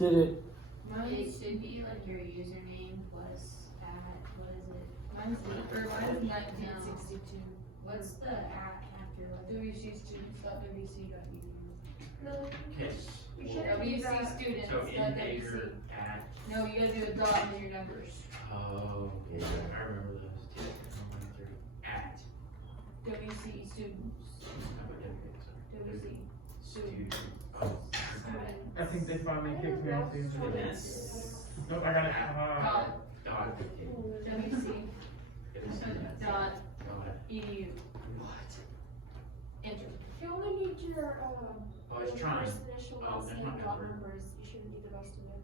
Did it? It should be like your username plus at, what is it? Mine's 1962. What's the at after? wcstudents.wc.edu. Okay. You should WC students. So in Baker at, No, you gotta do a dot and your numbers. oh, yeah, I remember those too. I went through at. WC students. WC Student. students. Oh. I think they finally kicked me off the internet. Yes. Nope, I got it. Dot. Dot. WC dot Dot. edu. What? Enter. You only need your, I was trying. first initial, Oh, last that's name, not dot gonna work. numbers, you shouldn't need the rest of it.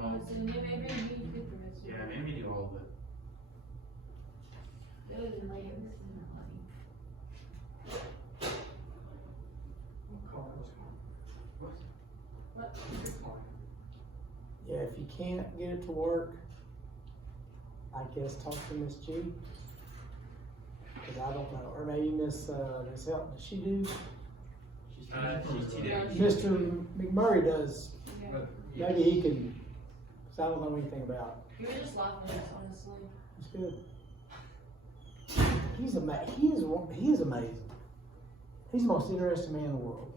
Well, So maybe you need the rest. yeah, maybe do all of it. Other than later. What? Yeah, if you can't get it to work, I guess talk to Miss G. Cause I don't know, or maybe Miss Help, does she do? She's TW. Mr. McMurray does, Yeah. maybe he can, cause I don't know anything about You were just laughing at us, honestly. it. It's good. He is amazing. He's the most interesting man in the world.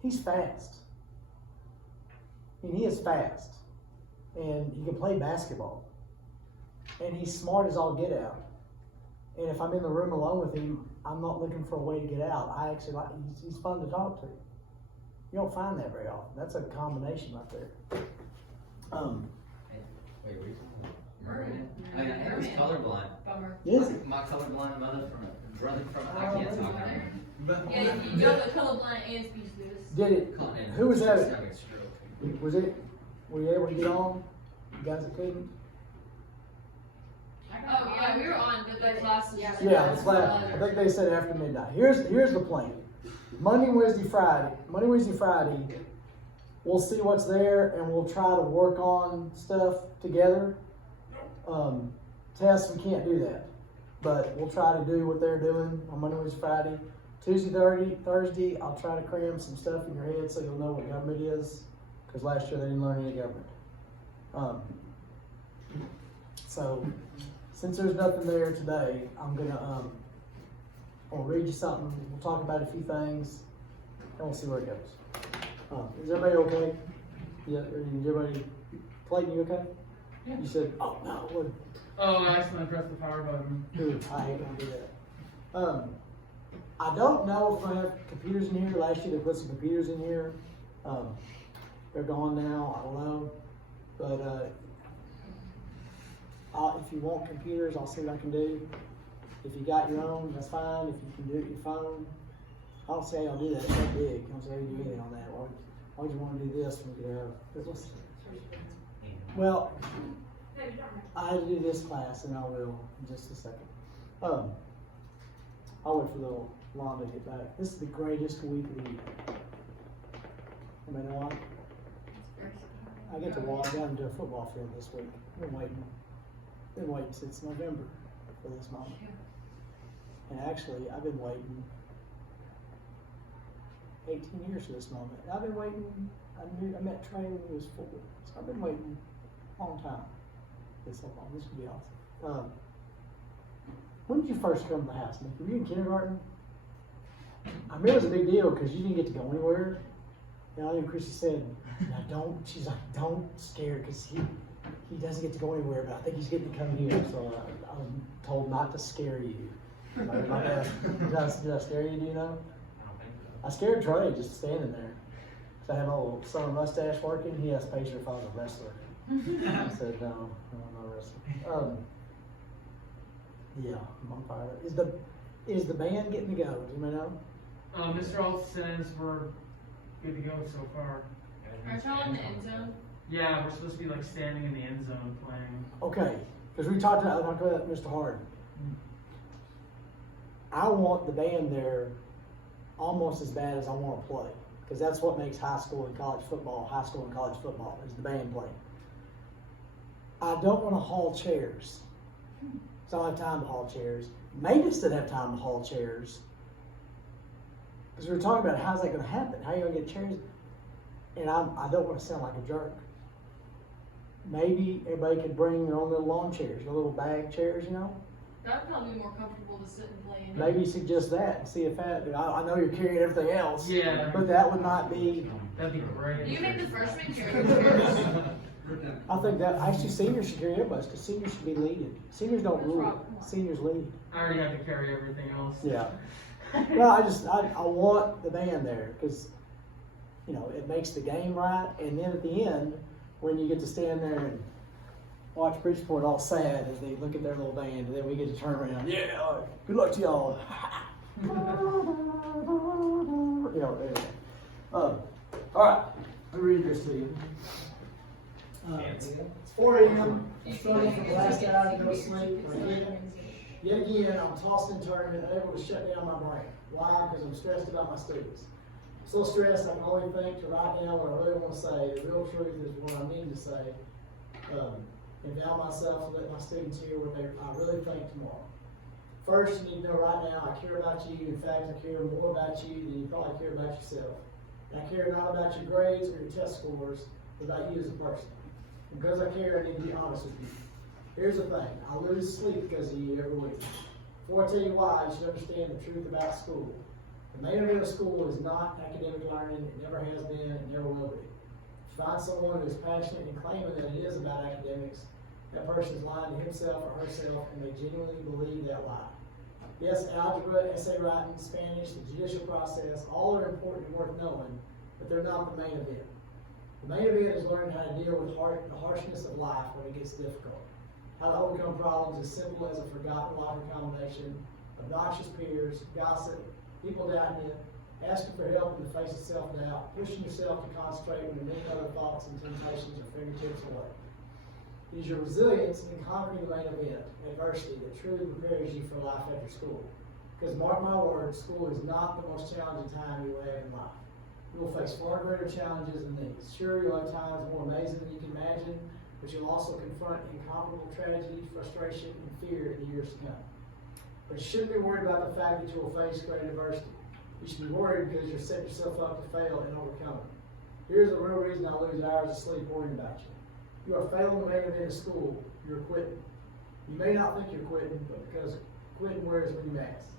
He's fast. And he is fast. And he can play basketball. And he's smart as all get out. And if I'm in the room alone with him, I'm not looking for a way to get out. I actually like, he's fun to talk to. You don't find that very often. That's a combination right there. Wait, were you talking about Merman? I mean, I was colorblind. Bummer. Is My colorblind brother from, I can't talk. Yeah, you know the colorblind ASB students. Did it? Who was that? Was it? Were you able to get on? You guys that couldn't? Oh, yeah, we were on, but the classes. Yeah, it's like, I think they said after midnight. Here's the plan. Monday, Wednesday, Friday, we'll see what's there and we'll try to work on stuff together. Tests, we can't do that. But we'll try to do what they're doing on Monday, Wednesday, Friday. Tuesday, Thursday, I'll try to cram some stuff in your head so you'll know what government is. Because last year they didn't learn any government. So, since there's nothing there today, I'm gonna read you something. We'll talk about a few things, and we'll see where it goes. Is everybody okay? Yeah, is everybody? Clayton, you okay? Yeah. You said, oh no, what? Oh, I accidentally pressed the power button. Dude, I hate when I do that. I don't know if we're gonna have computers in here. Last year they put some computers in here. They're gone now. I don't know, but if you want computers, I'll see what I can do. If you got your own, that's fine. If you can do it your phone, I don't see how y'all do that. It's that big. I don't see how you do anything on that. Why would you want to do this when you could have? Well, I had to do this class, and I will in just a second. I'll wait for little Lon to get back. This is the greatest week of the year. Anybody know why? I get to walk down to a football field this week. Been waiting since November for this moment. And actually, I've been waiting 18 years for this moment. I've been waiting. I met Trey when he was 4, so I've been waiting a long time. This will be awesome. When did you first come to the house, Nick? Were you in kindergarten? I remember it was a big deal because you didn't get to go anywhere. And even Chrissy said, "Now don't." She's like, "Don't scare," because he doesn't get to go anywhere. But I think he's getting to come here, so I was told not to scare you. Like, my dad, did I scare you? Do you know? I scared Trey just standing there. Cause I had my little summer mustache working. He asked Pacer if I was a wrestler. I said, no, I'm not a wrestler. Yeah, I'm fired up. Is the band getting to go? Do you know? Mr. Alt says we're good to go so far. Are y'all in the end zone? Yeah, we're supposed to be like standing in the end zone playing. Okay, because I talked about Mr. Harden. I want the band there almost as bad as I want to play, because that's what makes high school and college football is the band playing. I don't want to haul chairs. So I don't have time to haul chairs. Maintenance didn't have time to haul chairs. Because we were talking about how's that going to happen? How are you going to get chairs? and I don't wanna sound like a jerk. Maybe everybody could bring their own little lawn chairs, their little bag chairs, you know? That'd probably be more comfortable to sit and play in. Maybe suggest that and see if that, I know you're carrying everything else. Yeah. But that would not be, That'd be great. Do you make the freshmen carry the chairs? I think that, actually seniors should carry everybody's, cause seniors should be leading. Seniors don't That's rule, right. seniors lead. I already have to carry everything else. Yeah. Well, I want the band there, cause, you know, it makes the game right, and then at the end, when you get to stand there and watch Bridgeport all sad as they look at their little band, and then we get to turn around, yeah, all right, good luck to y'all. You know, anyway. All right, let me read this to you. It's 4 a.m. I'm struggling from the last hour to go to sleep. Yet again, I'm tossed and turned and unable to shut down my brain. Why? Because I'm stressed about my students. I'm so stressed I can only think to write down what I really want to say. The real truth is what I mean to say. Endow myself to let my students hear what I really think tomorrow. First, you need to know right now, I care about you. In fact, I care more about you than you probably care about yourself. And I care not about your grades or your test scores, but about you as a person. And because I care, I need to be honest with you. Here's the thing, I lose sleep because of you every week. Before I tell you why, you should understand the truth about school. The main event of school is not academic learning, it never has been, it never will be. If you find someone who is passionate and claiming that it is about academics, that person is lying to himself or herself and they genuinely believe that lie. Yes, algebra, essay writing, Spanish, the judicial process, all are important and worth knowing, but they're not the main event. The main event is learning how to deal with the harshness of life when it gets difficult. How to overcome problems as simple as a forgotten locker combination, obnoxious peers, gossip, people doubting you, asking for help in the face of self-doubt, pushing yourself to concentrate when many other thoughts and temptations are fingertips away. It is your resilience in conquering the main event, adversity, that truly prepares you for life after school. Because mark my words, school is not the most challenging time you will have in life. You will face far greater challenges than these. Sure, you'll have times more amazing than you can imagine, but you'll also confront incomparable tragedy, frustration, and fear in the years to come. But you shouldn't be worried about the fact that you will face great adversity. You should be worried because you're setting yourself up to fail and overcome it. Here's the real reason I lose hours of sleep worrying about you. You are failing the main event of school, you're quitting. You may not think you're quitting, but because quitting wears many masks.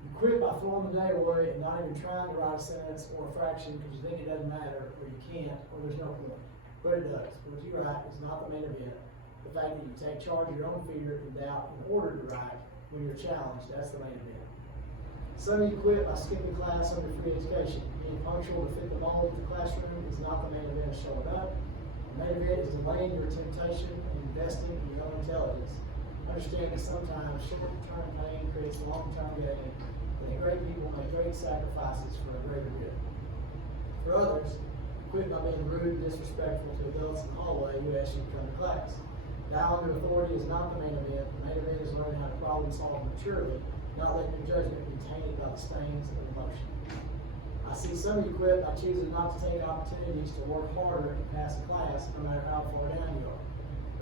You quit by throwing the day away and not even trying to write a sentence or a fraction because you think it doesn't matter, or you can't, or there's no point. But it does. What you write is not the main event. The fact that you take charge of your own fear and doubt in order to write when you're challenged, that's the main event. Some of you quit by skipping class under free education. Being punctual to fit the mold of the classroom is not the main event of showing up. The main event is delaying your temptation and investing in your own intelligence. Understand that sometimes short-term pain creates long-term gain, and that great people make great sacrifices for a greater good. For others, quit by being rude and disrespectful to adults in the hallway who ask you to come to class. Dialing your authority is not the main event. The main event is learning how to problem solve maturely, not letting your judgment be tainted by the stains of emotion. I see some of you quit by choosing not to take opportunities to work harder and pass a class, no matter how far down you are.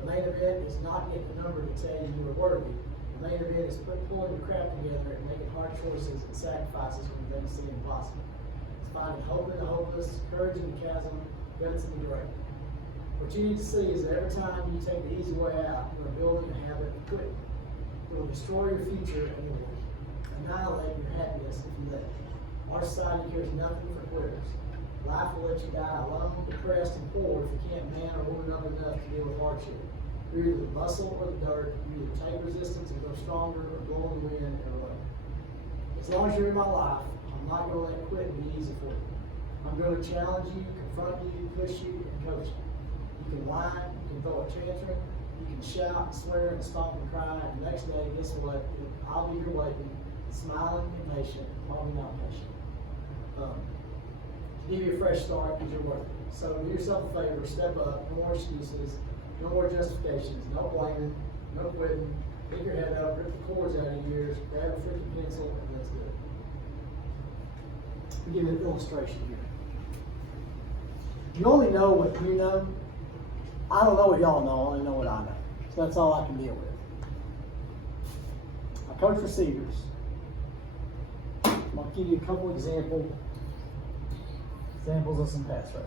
The main event is not getting a number to tell you you are worthy. The main event is pulling your crap together and making hard choices and sacrifices when things seem impossible. It's finding hope in the hopeless, courage in the chasm, guts in the great. What you need to see is that every time you take the easy way out, you are building a habit of quitting. It will destroy your future and it will annihilate your happiness if you let it. Our society cares nothing for quitters. Life will let you die alone, depressed, and poor if you can't man or woman up enough to deal with hardship. You're either the muscle or the dirt. You either take resistance and grow stronger or blow in the wind and run. As long as you're in my life, I'm not going to let quitting be easy for you. I'm going to challenge you, confront you, push you, and coach you. You can whine, you can throw a tantrum, you can shout and swear and stomp and cry, and the next day, guess what? I'll be here waiting, smiling and patient, probably not patient. To give you a fresh start because you're worth it. So do yourself a favor, step up, no more excuses, no more justifications, no blaming, no quitting. Pick your head up, rip the cords out of your ears, grab a freaking pencil, and let's do it. I'll give you an illustration here. You only know what you know. I don't know what y'all know, I only know what I know. So that's all I can deal with. I coach receivers. I'll give you a couple examples Examples of some pass routes.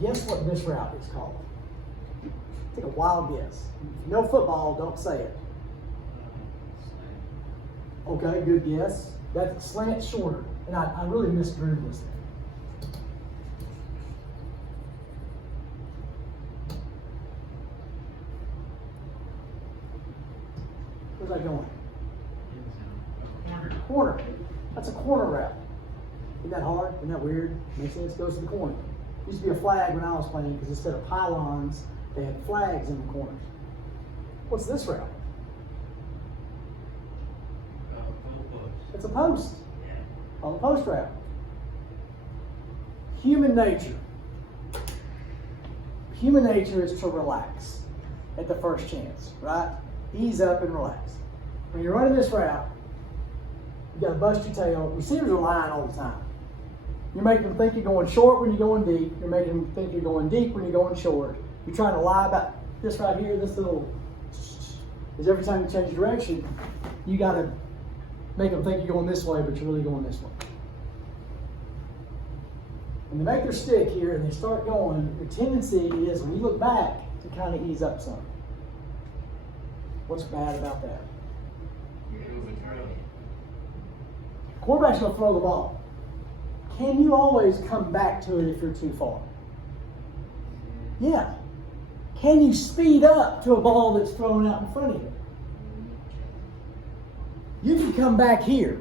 Guess what this route is called? Take a wild guess. If you know football, don't say it. Okay, good guess. That slant shorter. And I really misdrew this thing. Where's that going? Corner. That's a corner route. Isn't that hard? Isn't that weird? Makes sense? Goes to the corner. Used to be a flag when I was playing because instead of pylons, they had flags in the corners. What's this route? It's a post. On the post route. Human nature. Human nature is to relax at the first chance, right? Ease up and relax. When you're running this route, you gotta bust your tail. Receivers are lying all the time. You're making them think you're going short when you're going deep. You're making them think you're going deep when you're going short. You're trying to lie about this right here, this little, because every time you change direction, you gotta make them think you're going this way, but you're really going this way. When they make their stick here and they start going, the tendency is when you look back to kind of ease up some. What's bad about that? Quarterback's gonna throw the ball. Can you always come back to it if you're too far? Yeah. Can you speed up to a ball that's thrown out in front of you? You can come back here,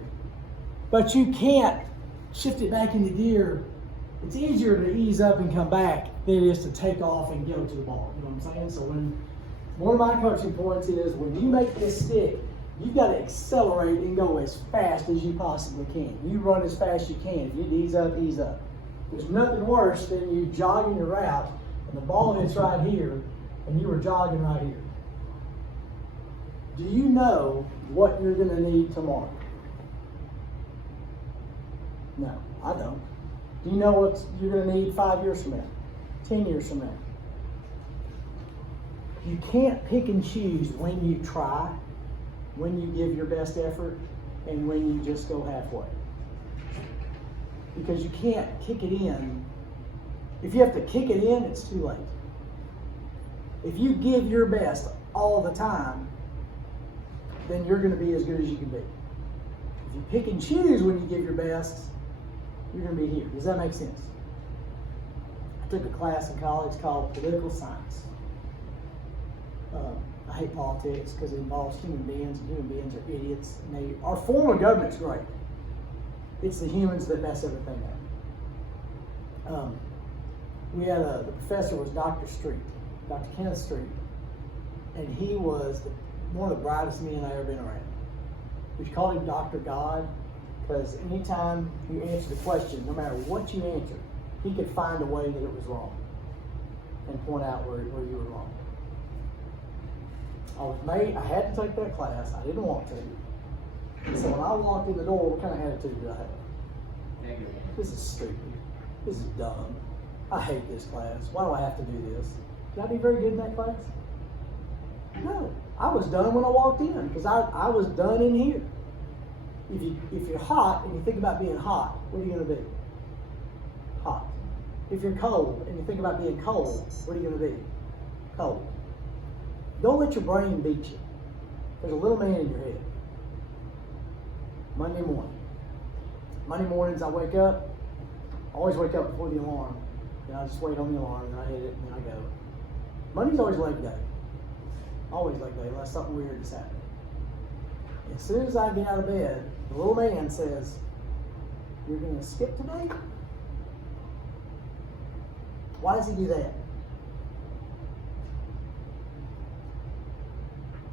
but you can't shift it back into gear. It's easier to ease up and come back than it is to take off and go to the ball. You know what I'm saying? So one of my coaching points is when you make this stick, you've got to accelerate and go as fast as you possibly can. You run as fast as you can. If you ease up, ease up. There's nothing worse than you jogging your route and the ball hits right here and you were jogging right here. Do you know what you're going to need tomorrow? No, I don't. Do you know what you're going to need 5 years from now? 10 years from now? You can't pick and choose when you try, when you give your best effort, and when you just go halfway. Because you can't kick it in. If you have to kick it in, it's too late. If you give your best all the time, then you're going to be as good as you can be. If you pick and choose when you give your best, you're going to be here. Does that make sense? I took a class in college called Political Science. I hate politics because it involves human beings, and human beings are idiots. And our form of government's great. It's the humans that mess everything up. We had the professor was Dr. Street, Dr. Kenneth Street, and he was one of the brightest men I ever been around. We called him Dr. God because anytime you answer the question, no matter what you answer, he could find a way that it was wrong and point out where you were wrong. I had to take that class. I didn't want to. And so when I walked in the door, what kind of attitude did I have? Negative. This is stupid. This is dumb. I hate this class. Why do I have to do this? Did I be very good in that class? No. I was done when I walked in because I was done in here. If you're hot and you think about being hot, what are you going to be? Hot. If you're cold and you think about being cold, what are you going to be? Cold. Don't let your brain beat you. There's a little man in your head. Monday morning. Monday mornings I wake up. I always wake up before the alarm. Then I just wait on the alarm, and I hit it, and then I go. Monday's always leg day. Always leg day, unless something weird has happened. As soon as I get out of bed, the little man says, "You're going to skip today?" Why does he do that?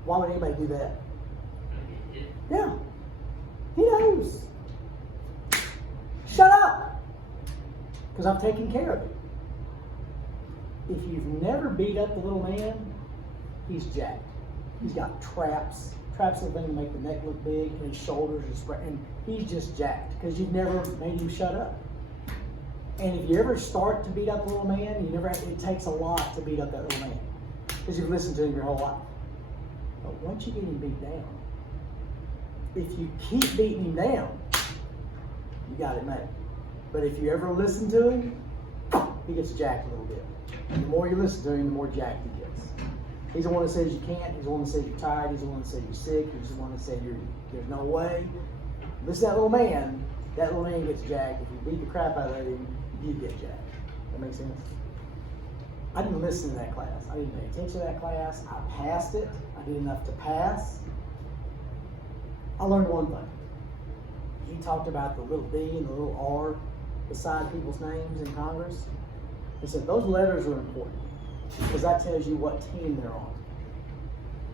Why would anybody do that? Yeah. He knows. Shut up! Because I'm taking care of it. If you've never beat up the little man, he's jacked. He's got traps. Traps are the thing to make the neck look big, and his shoulders are spread. And he's just jacked because you've never made him shut up. And if you ever start to beat up the little man, it takes a lot to beat up that little man. because you've listened to him your whole life. But once you get him beat down, if you keep beating him down, you got it made. But if you ever listen to him, he gets jacked a little bit. And the more you listen to him, the more jacked he gets. He's the one that says you can't. He's the one that says you're tired. He's the one that says you're sick. He's the one that says there's no way. Listen to that little man. That little man gets jacked. If you beat the crap out of him, you get jacked. That makes sense? I didn't listen to that class. I didn't pay attention to that class. I passed it. I did enough to pass. I learned one thing. He talked about the little D and the little R beside people's names in Congress. He said those letters are important because that tells you what team they're on.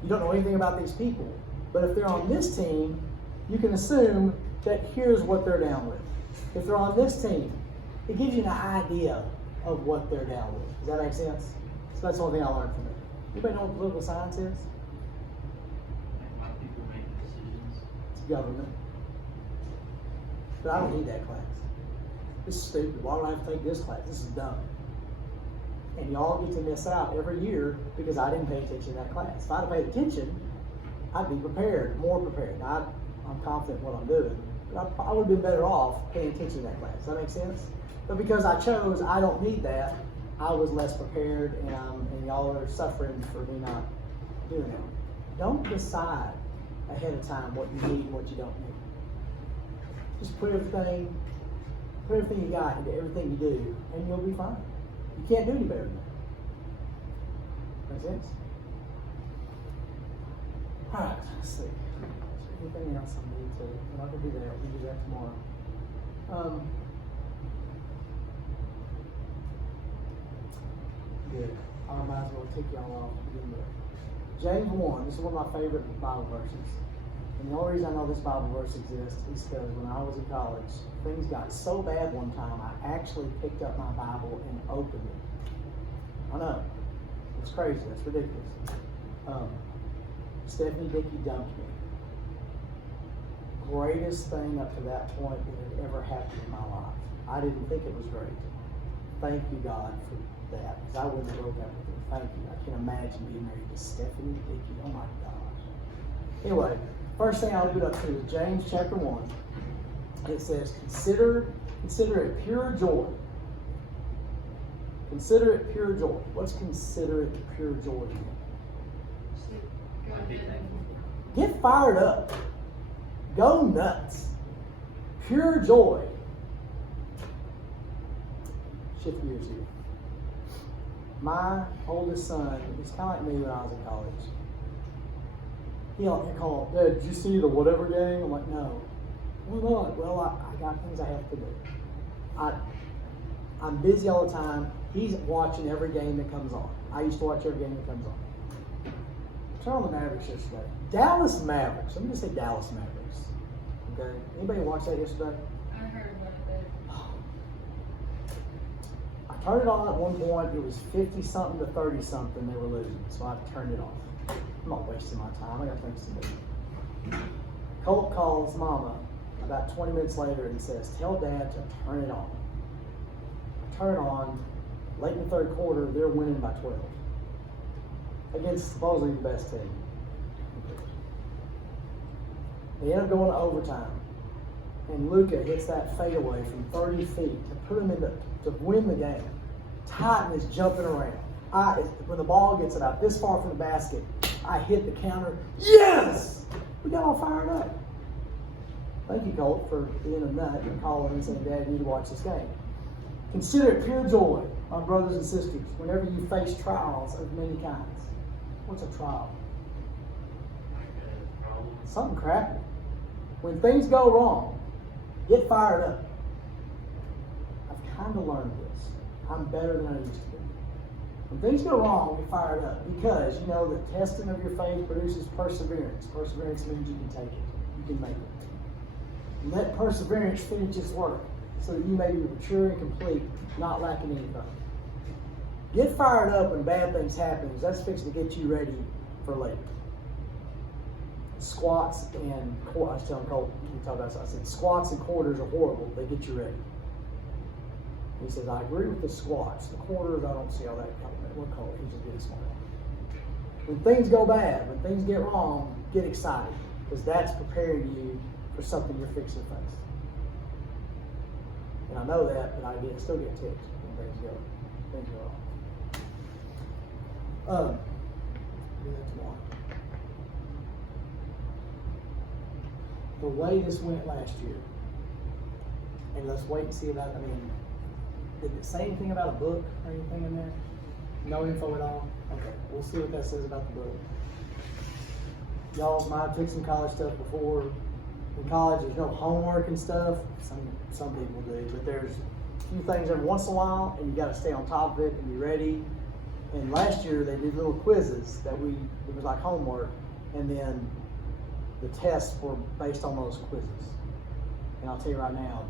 You don't know anything about these people, but if they're on this team, you can assume that here's what they're down with. If they're on this team, it gives you an idea of what they're down with. Does that make sense? So that's the only thing I learned from it. Anybody know what political science is? Why people make decisions. It's government. But I don't need that class. This is stupid. Why do I have to take this class? This is dumb. And y'all get to miss out every year because I didn't pay attention to that class. If I'd have paid attention, I'd be prepared, more prepared. Now, I'm confident in what I'm doing, but I would have been better off paying attention to that class. Does that make sense? But because I chose, I don't need that, I was less prepared, and y'all are suffering for me not doing that. Don't decide ahead of time what you need and what you don't need. Just put everything you got into everything you do, and you'll be fine. You can't do any better than that. Make sense? Alright, let's see. Is there anything else I need to? I'm not going to do that. We'll do that tomorrow. Good. I might as well take y'all off to begin with. James 1, this is one of my favorite Bible verses. And the only reason I know this Bible verse exists is because when I was in college, things got so bad one time, I actually picked up my Bible and opened it. I know. It's crazy. That's ridiculous. Stephanie Dickey dumped me. Greatest thing up to that point that had ever happened in my life. I didn't think it was great. Thank you, God, for that, because I wouldn't have broke up with her. Thank you. I can imagine being married to Stephanie Dickey. Oh my gosh. Anyway, first thing I'll open up to is James chapter 1. It says, consider it pure joy. Consider it pure joy. What's consider it pure joy? Get fired up. Go nuts. Pure joy. Shift gears here. My oldest son is kind of like me when I was in college. He'll call, Dad, did you see the whatever game? I'm like, no. Well, I got things I have to do. I'm busy all the time. He's watching every game that comes on. I used to watch every game that comes on. Turn on the Mavericks yesterday. Dallas Mavericks. Let me just say Dallas Mavericks. Okay? Anybody watch that yesterday? I heard about it. I turned it on at one point. It was 50-something to 30-something. They were losing. So I turned it off. I'm not wasting my time. I got things to do. Colt calls Mama about 20 minutes later and says, tell Dad to turn it on. I turn it on. Late in the third quarter, they're winning by 12. Against supposedly the best team. They end up going to overtime. And Luka hits that fadeaway from 30 feet to put him to win the game. Titan is jumping around. When the ball gets about this far from the basket, I hit the counter. Yes! We got all fired up. Thank you, Colt, for being a nut and calling and saying, Dad, you need to watch this game. Consider it pure joy, my brothers and sisters, whenever you face trials of many kinds. What's a trial? Something crappy. When things go wrong, get fired up. I've kind of learned this. I'm better than I used to be. When things go wrong, get fired up because you know that testing of your faith produces perseverance. Perseverance means you can take it. You can make it. And let perseverance finish its work so that you may be mature and complete, not lacking anything. Get fired up when bad things happen because that's fixing to get you ready for later. Squats and I was telling Colt, we talked about this. I said squats and quarters are horrible. They get you ready. He says, I agree with the squats. The quarters, I don't see all that coming. What color? He's just getting smart. when things go bad, when things get wrong, get excited, because that's preparing you for something you're fixing to face. And I know that, but I still get ticked when things go wrong. Do that tomorrow. The way this went last year, and let's wait and see about, I mean, did it say anything about a book or anything in there? No info at all? Okay, we'll see what that says about the book. Y'all might have took some college stuff before. In college, there's no homework and stuff. Some people do, but there's a few things every once in a while, and you gotta stay on top of it and be ready. And last year, they did little quizzes it was like homework, and then the tests were based on those quizzes. And I'll tell you right now,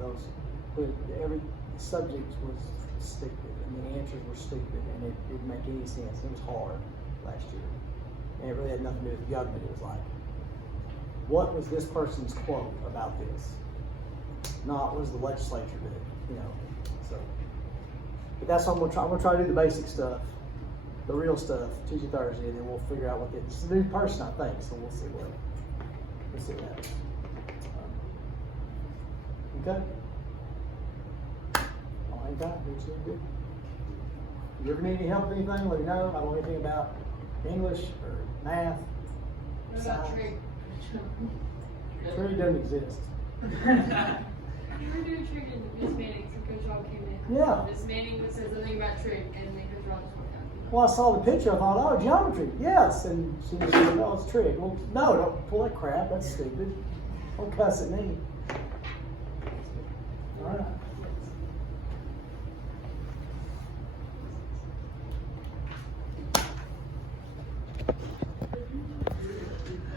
every subject was stupid, and the answers were stupid, and it didn't make any sense. It was hard last year. And it really had nothing to do with the government. It was like, what was this person's quote about this? Not what does the legislature do, you know? So, but that's what I'm gonna try to do the basic stuff, the real stuff, Tuesday, Thursday, and then we'll figure out what it's a new person, I think, so we'll see what happens. Okay? All right, got it. Good. If you ever need any help with anything, let me know. I don't know anything about English or math. What about science. trig? It really doesn't exist. You were doing trig in Miss Manning, so Coach Rob came in. Yeah. Miss Manning would say something about trig, and then Coach Rob just went down. Well, I saw the picture. I thought, oh, geometry. Yes. And she said, oh, it's trig. Well, no, don't pull that crap. That's stupid. Don't cuss at me.